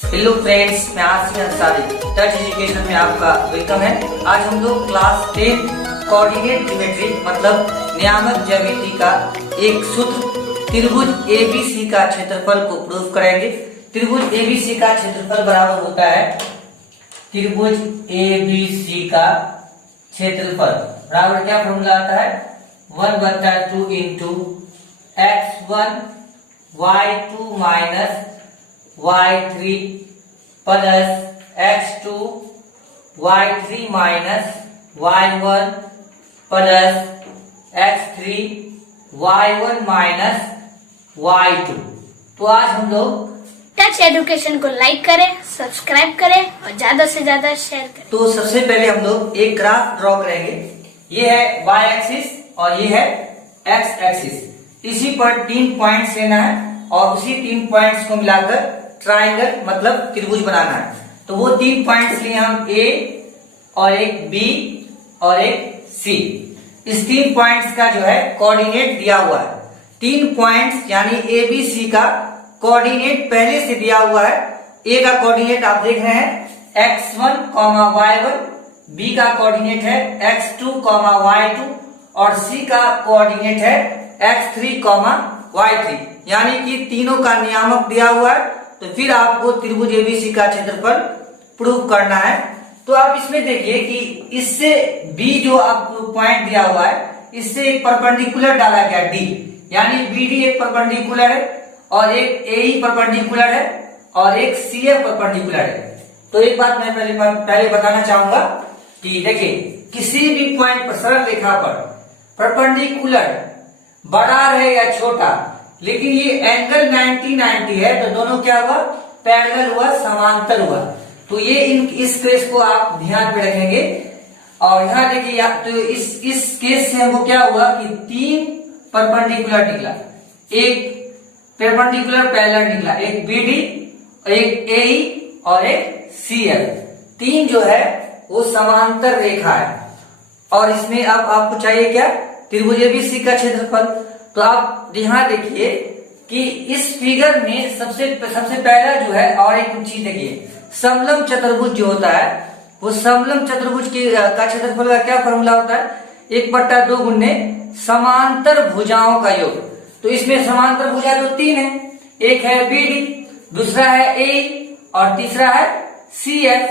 Hello friends, मैं Asif Ansari touch education में आपका वेलकम है। आज हम लोग क्लास 10 कोऑर्डिनेट ज्योमेट्री मतलब नियामक ज्यामिति का एक सूत्र त्रिभुज एबीसी का क्षेत्रफल को प्रूव करेंगे। त्रिभुज एबीसी का क्षेत्रफल बराबर होता है त्रिभुज एबीसी का क्षेत्रफल बराबर क्या फॉर्मूला आता है 1/2 into x1 y2 minus y3 plus x2 y3 minus y1 plus x3 y1 minus y2। तो आज हम लोग टच एजुकेशन को लाइक करें, सब्सक्राइब करें और ज्यादा से ज्यादा शेयर करें। तो सबसे पहले हम लोग एक ग्राफ ड्रॉ करेंगे। ये है y एक्सिस और ये है x एक्सिस। इसी पर 3 पॉइंट्स लेना है और उसी 3 पॉइंट्स को मिलाकर ट्राइंगल मतलब त्रिभुज बनाना है। तो वो 3 पॉइंट्स लिए हम A और एक B और एक C। इस 3 पॉइंट्स का जो है कोऑर्डिनेट दिया हुआ है। 3 पॉइंट्स यानी A B C का कोऑर्डिनेट पहले से दिया हुआ है। A का कोऑर्डिनेट आप देख रहे हैं x1, y1, B का कोऑर्डिनेट है x2, y2 और C का कोऑर्डिनेट है x3, y3। यानी कि तीनों का नियामक दिया हुआ है। तो फिर आपको त्रिभुज एबीसी का क्षेत्रफल प्रूव करना है। तो आप इसमें देखिए कि इससे बी जो आपको पॉइंट दिया हुआ है इससे एक परपेंडिकुलर डाला गया डी, यानी बीडी एक परपेंडिकुलर है और एक एई परपेंडिकुलर है और एक सीएफ परपेंडिकुलर है। तो एक बात मैं पहले बताना चाहूंगा कि देखिए किसी भी पॉइंट पर सरल रेखा पर परपेंडिकुलर बड़ा रहे या छोटा, लेकिन ये एंगल 90-90 है तो दोनों क्या हुआ, पैरेलल हुआ, समांतर हुआ। तो ये इस केस को आप ध्यान में रखेंगे। और यहाँ देखिए तो इस केस से हमको क्या हुआ कि 3 परपेंडिकुलर निकला, एक परपेंडिकुलर पैरेलल निकला, एक बीडी, एक एई और एक सीएफ। 3 जो है वो समांतर रेखा है। और इसमें अब आपको चाहिए क्या, त्रिभुज एबीसी का क्षेत्रफल। तो आप यहाँ देखिए कि इस फिगर में सबसे पहला जो है और एक चीज देखिए, समलंब चतुर्भुज जो होता है वो समलंब चतुर्भुज का क्षेत्रफल का क्या फॉर्मूला होता है 1/2 गुने समांतर भुजाओं का योग। तो इसमें समांतर भुजा तो 3 है, एक है बीडी, दूसरा है ए और तीसरा है सीएफ,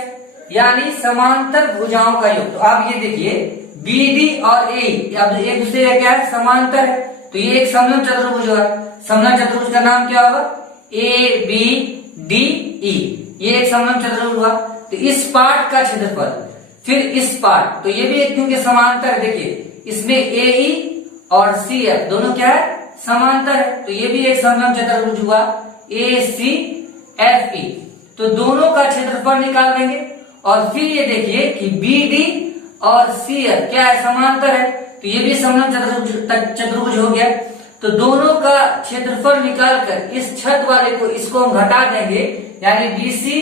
यानी समांतर भुजाओं का योग। तो आप ये देखिए बीडी और ए अब एक दूसरे का क्या है, समांतर है। तो ये एक समलंब चतुर्भुज होगा। समलंब चतुर्भुज का नाम क्या होगा, ए बी डी ई। ये एक समलंब चतुर्भुज हुआ। तो इस पार्ट का क्षेत्रफल, फिर इस पार्ट, तो ये भी एक क्योंकि समांतर है, देखिए इसमें ए ई और सी एफ दोनों क्या है, समांतर है। तो ये भी एक समलंब चतुर्भुज हुआ ए सी एफ ई। तो दोनों का क्षेत्रफल निकाल देंगे और फिर ये देखिए कि बी डी और सी एफ क्या है, समांतर है। तो ये भी समलंब चतुर्भुज हो गया। तो दोनों का क्षेत्रफल निकालकर इस छत वाले को इसको हम घटा देंगे, यानी बीसी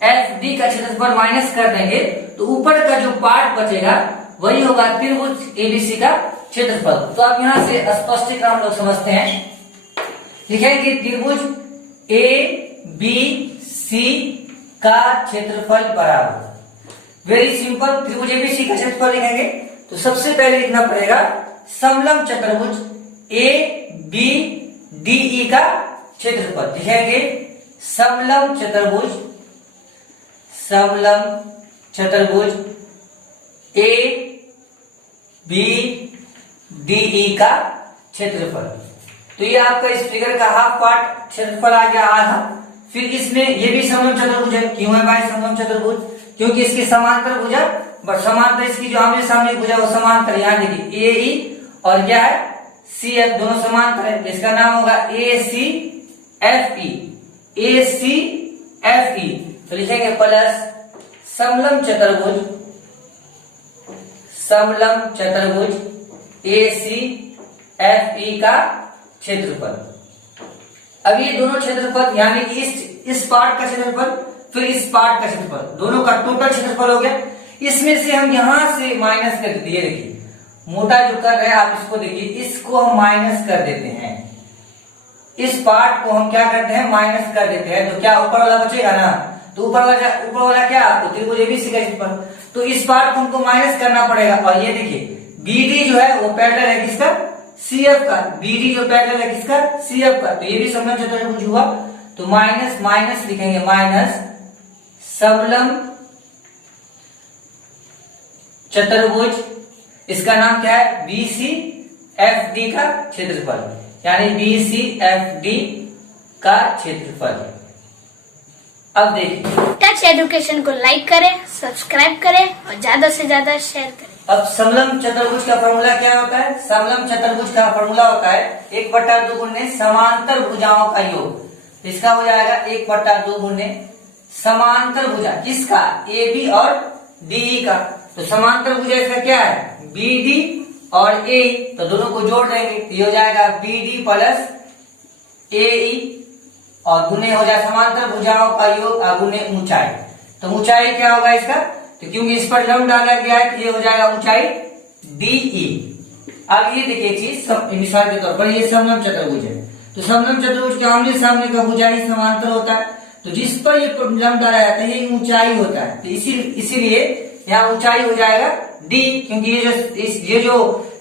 एफ डी का क्षेत्रफल माइनस कर देंगे। तो ऊपर का जो पार्ट बचेगा वही होगा त्रिभुज एबीसी का क्षेत्रफल। तो आप यहाँ से स्पष्टीकरण हम लोग समझते हैं, लिखेंगे कि त्रिभुज ए बी सी का क्षेत्रफल बराबर, वेरी सिंपल, त्रिभुज एबीसी का क्षेत्रफल लिखेंगे। तो सबसे पहले लिखना पड़ेगा समलंब चतुर्भुज ए बी डी ई का क्षेत्रफल। लिखेंगे समलंब चतुर्भुज ए बी डी ई का क्षेत्रफल। तो ये आपका इस फिगर का हाफ पार्ट क्षेत्रफल आ गया, आधा। फिर इसमें ये भी समलंब चतुर्भुज है। क्यों है भाई समलंब चतुर्भुज, क्योंकि इसकी समांतर भुजा, समांतर इसकी जो आमने सामने भुजा वो समांतर, यहाँ देखिए ए ई और क्या है सी एफ, दोनों समांतर है। इसका नाम होगा ए सी एफ ई, ए सी एफ ई। तो लिखेंगे प्लस समलंब चतुर्भुज ए सी एफ ई का क्षेत्रफल। अब ये दोनों क्षेत्रफल यानी कि इस पार्ट का क्षेत्रफल फिर इस पार्ट का क्षेत्रफल, दोनों का टोटल क्षेत्रफल हो गया। इसमें से हम यहां से माइनस कर दिए, देखिए मोटा जो कर रहे हैं आप इसको देखिए, इसको हम माइनस कर देते हैं। इस पार्ट को हम क्या करते हैं, माइनस कर देते हैं, तो क्या ऊपर वाला बचेगा ना। तो ऊपर वाला क्या आपको त्रिभुज एबीसी का इस पर, तो इस पार्ट को हमको माइनस करना पड़ेगा। और ये देखिए बीडी जो है वो पैरेलल है किसका, सीएफ का। बीडी जो पैरेलल है किसका, सीएफ का। तो ये भी समलम चतुर्भुज हुआ। तो माइनस माइनस लिखेंगे, माइनस समलम चतुर्भुज, इसका नाम क्या है, बीसी एफडी का क्षेत्रफल, यानी बीसी एफडी का क्षेत्रफल। अब देखिए टच एजुकेशन को लाइक करें, सब्सक्राइब करें और ज्यादा से ज्यादा शेयर करें। अब समलम चतुर्भुज का फॉर्मूला क्या होता है, समलम चतुर्भुज का फॉर्मूला होता है 1/2 गुणे समांतर भुजाओं का योग। इसका हो जाएगा 1/2 गुणे समांतर भुजा किसका, एबी और डीई का। तो समांतर भुजा इसका क्या है, बीडी और ए, तो दोनों को जोड़ देंगे तो ये हो जाएगा बीडी प्लस एई, और गुणे हो जाए समांतर भुजाओं का योग गुणे ऊंचाई। तो ऊंचाई क्या होगा इसका, तो क्योंकि इस पर लंब डाला गया है तो ये हो जाएगा ऊंचाई डीई। अब ये देखिए चीज मिसाल के तौर पर ये समलम चतुर्भुज है, तो समलम चतुर्भुज के आमने सामने का भुजा ही समांतर होता है, तो जिस पर ये लंब डाला जाता है ये ऊंचाई होता है। तो इसीलिए यहाँ ऊंचाई हो जाएगा डी, क्योंकि ये जो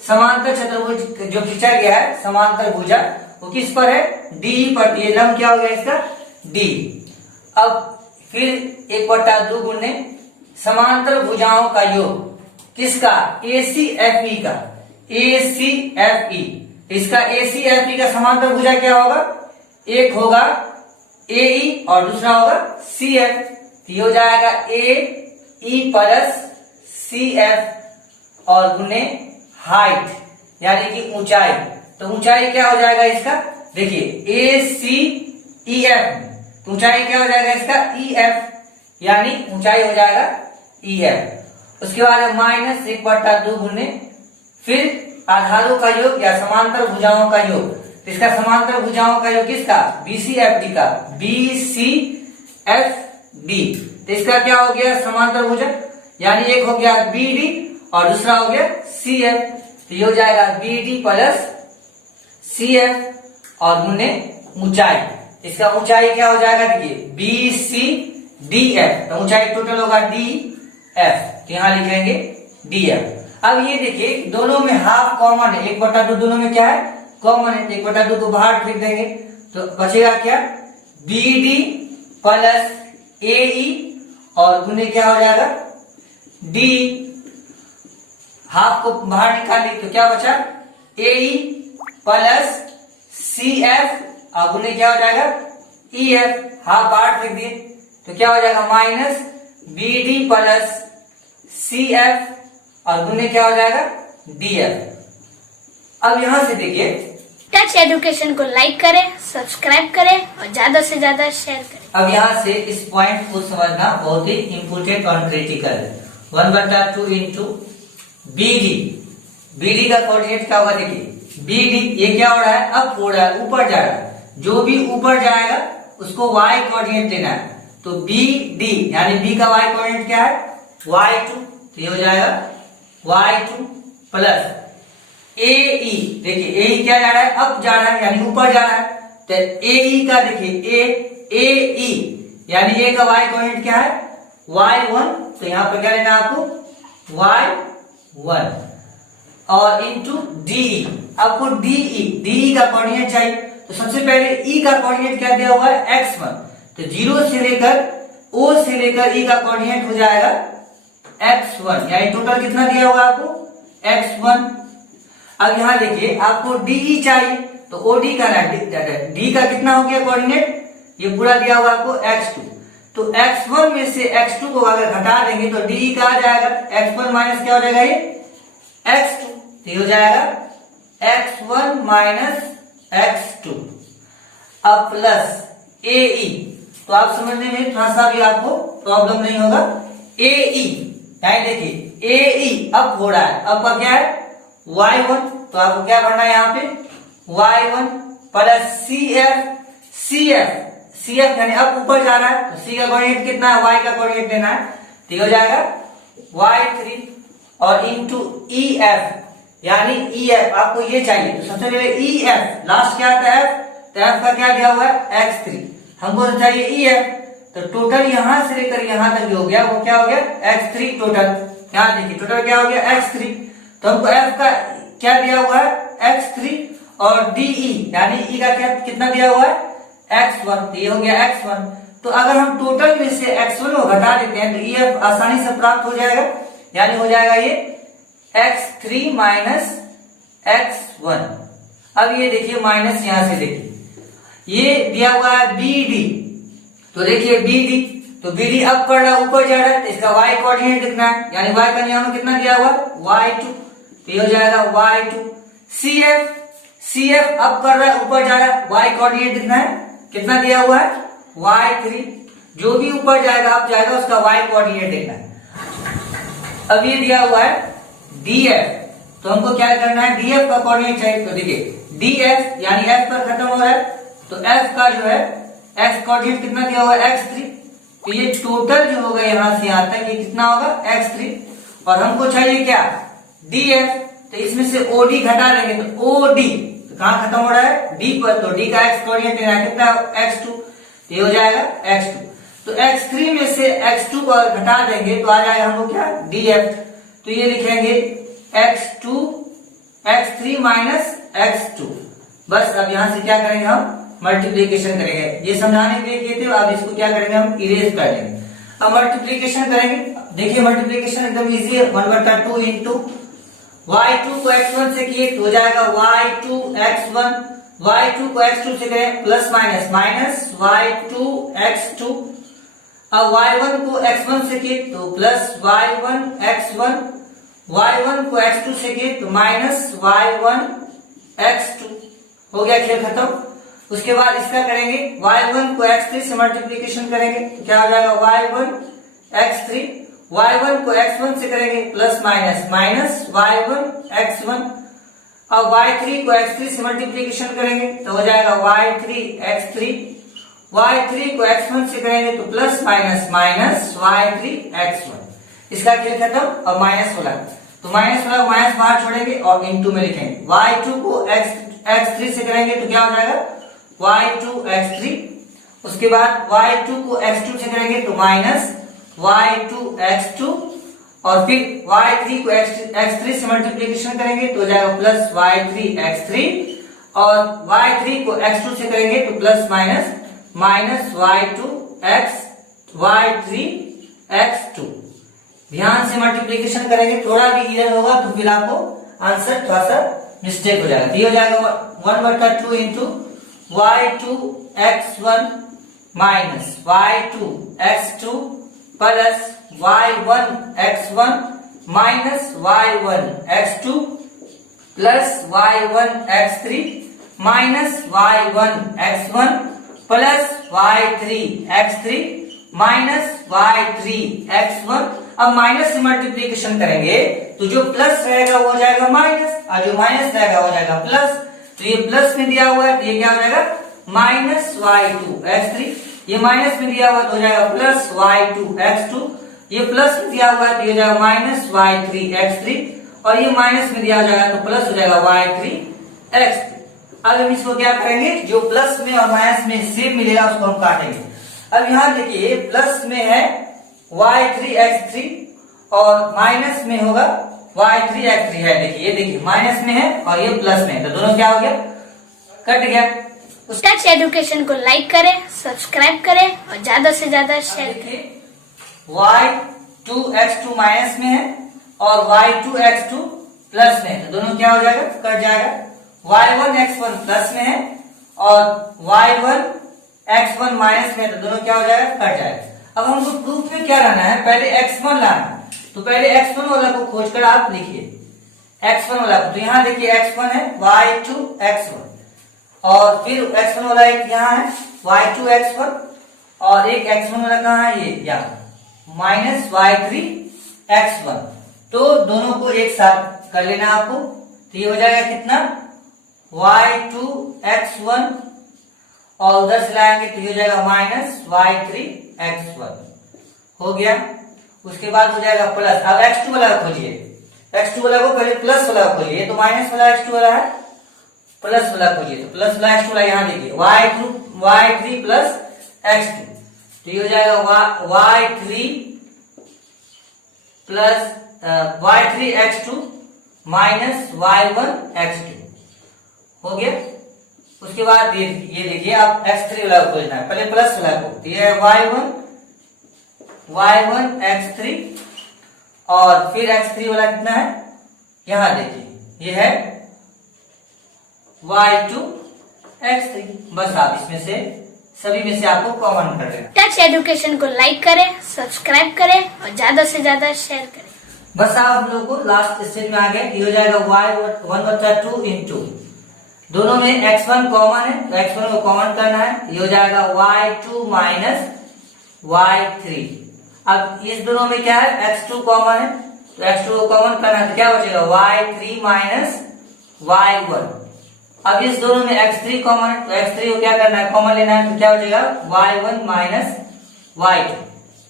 समांतर चतुर्भुज जो खींचा गया है समांतर भुजा वो किस पर है, डी पर। ये लंब क्या हो गया इसका, डी। अब फिर 1/2 गुणे समांतर भुजाओं का योग किसका, एसीएफई का, एसीएफई। इसका एसीएफई का समांतर भुजा क्या होगा, एक होगा एई और दूसरा होगा सीएफ। ये हो जाएगा एई प्लस सीएफ और गुणे हाइट यानी कि ऊंचाई। तो ऊंचाई क्या हो जाएगा इसका, देखिए एसीईएफ, ऊंचाई क्या हो जाएगा इसका, ईएफ, यानी ऊंचाई हो जाएगा ईएफ। उसके बाद माइनस 1/2 गुणे फिर आधारों का योग या समांतर भुजाओं का योग। तो इसका समांतर भुजाओं का योग किसका, बीसीएफडी का, बीसीएफडी। तो इसका क्या हो गया समांतर भुजा, यानी एक हो गया बीडी और दूसरा हो गया सीएफ। तो ये हो जाएगा बीडी प्लस सीएफ और गुणे ऊंचाई। इसका ऊंचाई क्या हो जाएगा, देखिए बीसीडीएफ। तो ऊंचाई टोटल होगा डीएफ, तो यहां लिखेंगे डीएफ। अब ये देखिए दोनों में हाफ कॉमन है, 1/2 दोनों में क्या है, कॉमन है। 1/2 को बाहर फेंक देंगे तो बचेगा क्या, बीडी प्लस एई और गुणे क्या हो जाएगा डी। हाफ को बाहर निकालिए तो क्या बचा, एई प्लस सीएफ और गुणे क्या हो जाएगा ईएफ। हाफ बाहर फेंक दिए तो क्या हो जाएगा माइनस बीडी प्लस सीएफ और गुणे क्या हो जाएगा डीएफ। अब यहां से देखिए टच एजुकेशन को लाइक करें, सब्सक्राइब करें और ज्यादा से ज्यादा शेयर करें। अब यहाँ से इस पॉइंट को समझना बहुत ही इंपोर्टेंट और क्रिटिकल है। 1/2 इंटू बीडी, बीडी का कोऑर्डिनेट क्या होगा, देखिए बीडी ये क्या हो रहा है, अप हो रहा है, ऊपर जा रहा है। जो भी ऊपर जाएगा उसको वाई कोऑर्डिनेट देना है। तो बी डी यानी बी का वाई कोऑर्डिनेट क्या है, y2। तो ये हो जाएगा y2 प्लस AE, देखिए AE क्या जा रहा है, अप जा रहा है यानी ऊपर जा रहा है। तो AE का देखिए AE यानी A का y कोऑर्डिनेट क्या है, y1। तो यहां पर क्या लेना है आपको, y1 और इंटू DE। आपको DE का कोऑर्डिनेट चाहिए, तो सबसे पहले E का कोऑर्डिनेट क्या दिया हुआ है, x1। तो 0 से लेकर O से लेकर E का कोऑर्डिनेट हो जाएगा x1, यानी टोटल कितना दिया हुआ है आपको, x1। अब यहां देखिए आपको DE चाहिए, तो OD का ना D का कितना हो गया कोऑर्डिनेट, ये पूरा दिया हुआ आपको x2। तो x1 में से x2 को अगर घटा देंगे तो DE का आ जाएगा x1 माइनस क्या हो जाएगा, ये x2। तो ये हो जाएगा x1 माइनस x2। अब प्लस AE, तो आप समझने में थोड़ा सा भी आपको प्रॉब्लम नहीं होगा। AE यानी देखिए AE अप हो रहा है, अप का क्या है y1। तो आपको क्या पढ़ना है यहाँ पे, y1 प्लस CF यानी अब ऊपर जा रहा है, तो C का कोऑर्डिनेट कितना है, y का कोऑर्डिनेट देना है। तो हो जाएगा y3 और इंटू EF यानी EF आपको ये चाहिए। तो सबसे पहले EF, लास्ट क्या आता है F, तो f का क्या दिया हुआ है x3, हमको तो चाहिए ई एफ, तो टोटल यहां से लेकर यहां तक जो हो गया वो क्या हो गया x3 टोटल। यहाँ देखिए टोटल क्या हो गया x3, तो हमको f का क्या दिया हुआ है x3 और डी यानी ई का क्या कितना दिया हुआ है x1, तो ये हो गया x1। तो अगर हम टोटल में से x1 को घटा देते हैं तो ई एफ आसानी से प्राप्त हो जाएगा, यानी हो जाएगा ये x3 माइनस x1। अब ये देखिए माइनस यहां से देखिए ये दिया हुआ है BD, तो देखिए BD, तो BD अब कर रहा है ऊपर जा रहा है, तो इसका y कोऑर्डिनेट लिखना है, यानी y का यहाँ कितना दिया हुआ y2, तो ये हो जाएगा y2। CF अब कर रहा है ऊपर जा रहा है, y कोऑर्डिनेट लिखना है, कितना दिया हुआ है y3, जो भी ऊपर जाएगा अब जाएगा उसका y कोऑर्डिनेट लिखना है। अब ये दिया हुआ है DF, तो हमको क्या करना है DF का कोऑर्डिनेट चाहिए, तो देखिए DF यानी F पर खत्म हो रहा है, तो F का जो है x कोऑर्डिनेट कितना दिया हुआ है x3, तो ये टोटल जो होगा यहां से यहां तक ये कितना होगा x3, और हमको चाहिए क्या DF, तो इसमें से OD घटा देंगे तो OD, तो कहां खत्म हो रहा है D पर, तो D का x कोऑर्डिनेट कितना x2, तो ये हो जाएगा x2। तो x3 में से x2 को घटा देंगे तो आ जाएगा हमको क्या DF, तो ये लिखेंगे x2 x3 माइनस x2। बस अब यहां से क्या करेंगे हम मल्टीप्लीकेशन करेंगे, ये समझाने के लिए किए थे, अब इसको क्या करेंगे हम इरेज कर लेंगे। अब मल्टीप्लीकेशन करेंगे, देखिए मल्टीप्लीकेशन एकदम इजी है, 1/2 इंटू y2 को x1 से किए तो हो जाएगा y2 x1, y2 को x2 से करें plus minus minus y2 x2, अब y1 को x1 से किए तो प्लस y1 x1, y1 को x2 से किए तो माइनस y1 x2, हो गया खेल खत्म। उसके बाद इसका करेंगे y1 को x3 से मल्टीप्लीकेशन करेंगे तो क्या हो जाएगा y1 x3, y1 को x1 से करेंगे plus minus minus y1 x1, अब y3 को x3 से मल्टीप्लीकेशन करेंगे तो हो जाएगा y3 x3, y3 को x1 से करेंगे तो plus minus minus y3 x1। इसका खेल खत्म। अब माइनस वाला, तो माइनस वाला माइनस बाहर छोड़ेंगे और इनटू में लिखेंगे, y2 को x3 से करेंगे तो क्या हो जाएगा y2 x3, उसके बाद y2 को x2 से करेंगे तो माइनस y2 x2, और फिर y3 को x3 से मल्टीप्लीकेशन करेंगे तो हो जाएगा प्लस y3 x3, और y3 को x2 से करेंगे तो plus minus minus y3 x2। ध्यान से मल्टीप्लीकेशन करेंगे, थोड़ा भी इधर होगा तो फिर आपको आंसर थोड़ा सा मिस्टेक हो जाएगा, ये हो जाएगा 1/2 into y2 x1 minus y2 x2 plus y1 x1 minus y1 x2 plus y1 x3 minus y1 x1 plus y3 x3 minus y3 x1। अब माइनस से मल्टीप्लीकेशन करेंगे तो जो प्लस रहेगा वो हो जाएगा माइनस, और जो माइनस रहेगा वो हो जाएगा प्लस, तो ये प्लस में दिया हुआ है तो ये क्या हो जाएगा माइनस y2 x3, ये माइनस में दिया हुआ तो हो जाएगा प्लस y2 x2, ये प्लस में दिया हुआ है तो ये हो जाएगा माइनस y3 x3, और ये माइनस में दिया हो जाएगा तो प्लस हो जाएगा y3 x3। अब हम इसको क्या करेंगे, जो प्लस में और माइनस में सेम मिलेगा उसको हम काटेंगे। अब यहाँ देखिए प्लस में है y3 x3 और माइनस में होगा y3 x3 है, देखिए ये देखिए माइनस में है और ये प्लस में है, तो दोनों क्या हो गया कट गया। टच एजुकेशन को लाइक करें, सब्सक्राइब करें और ज्यादा से ज्यादा शेयर करें। y2 x2 माइनस में है और y2 x2 प्लस में है, तो दोनों क्या हो जाएगा कट जाएगा। y1 x1 प्लस में है और y1 x1 माइनस में है, तो दोनों क्या हो जाएगा कट जाएगा। अब हमको प्रूफ में क्या लाना है, पहले x1 लाना है, तो पहले x1 वाला को खोजकर आप लिखिए x1 वाला को, तो यहाँ देखिए x1 है y2 x1, और फिर x1 वाला एक यहाँ है y2 x1, और एक x1 वाला कहाँ है ये यहाँ माइनस y3 x1, तो दोनों को एक साथ कर लेना आपको, तो ये हो जाएगा कितना y2 x1, और उधर से लाएंगे तो ये हो जाएगा माइनस y3 x1, हो गया। उसके बाद हो जाएगा प्लस, अब x2 वाला खोजिए, x2 वाला को पहले प्लस वाला खोजिए, तो माइनस वाला x2 वाला है प्लस वाला खोजिए, तो प्लस वाला x2 वाला यहाँ देखिए y3 प्लस x2, तो ये हो जाएगा y3 plus y3 x2 minus y1 x2 हो गया। उसके बाद ये देखिए आप x3 वाला खोजना है, पहले प्लस वाला को, तो ये है y1 x3 और फिर x3 वाला कितना है, यहां देखिए ये है y2 x3। बस आप इसमें से सभी में से आपको कॉमन कर लेना। टच एजुकेशन को लाइक करें, सब्सक्राइब करें और ज्यादा से ज्यादा शेयर करें। बस आप हम लोग को लास्ट स्टेज में आ गए। ये हो जाएगा y1/2 इंटू, दोनों में x1 कॉमन है तो x1 को कॉमन करना है, ये हो जाएगा y2 माइनस y3। अब इस दोनों में क्या है, x2 कॉमन है तो x2 को कॉमन करना है, तो क्या बचेगा y3 माइनस y1। अब इस दोनों में x3 कॉमन है तो x3 को क्या करना है, कॉमन लेना है, तो क्या बचेगा y1 माइनस y2।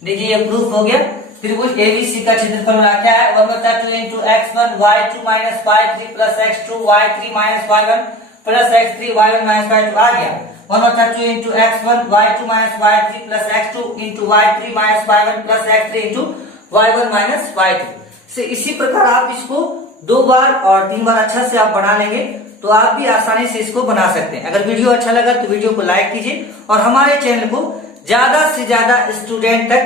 देखिए ये प्रूफ हो गया। त्रिभुज एबीसी का क्षेत्रफल क्या है, 1/2 into x1 y2 minus y3 plus x2 y3 minus y1 plus x3 y1 minus y2 आ गया। 1/2 into x1 y2 minus y3 plus x2 into y3 minus y1 plus x3 into y1 minus y2। से इसी प्रकार आप इसको 2 बार और 3 बार अच्छा से आप बना लेंगे तो आप भी आसानी से इसको बना सकते हैं। अगर वीडियो अच्छा लगा तो वीडियो को लाइक कीजिए और हमारे चैनल को ज्यादा से ज्यादा स्टूडेंट तक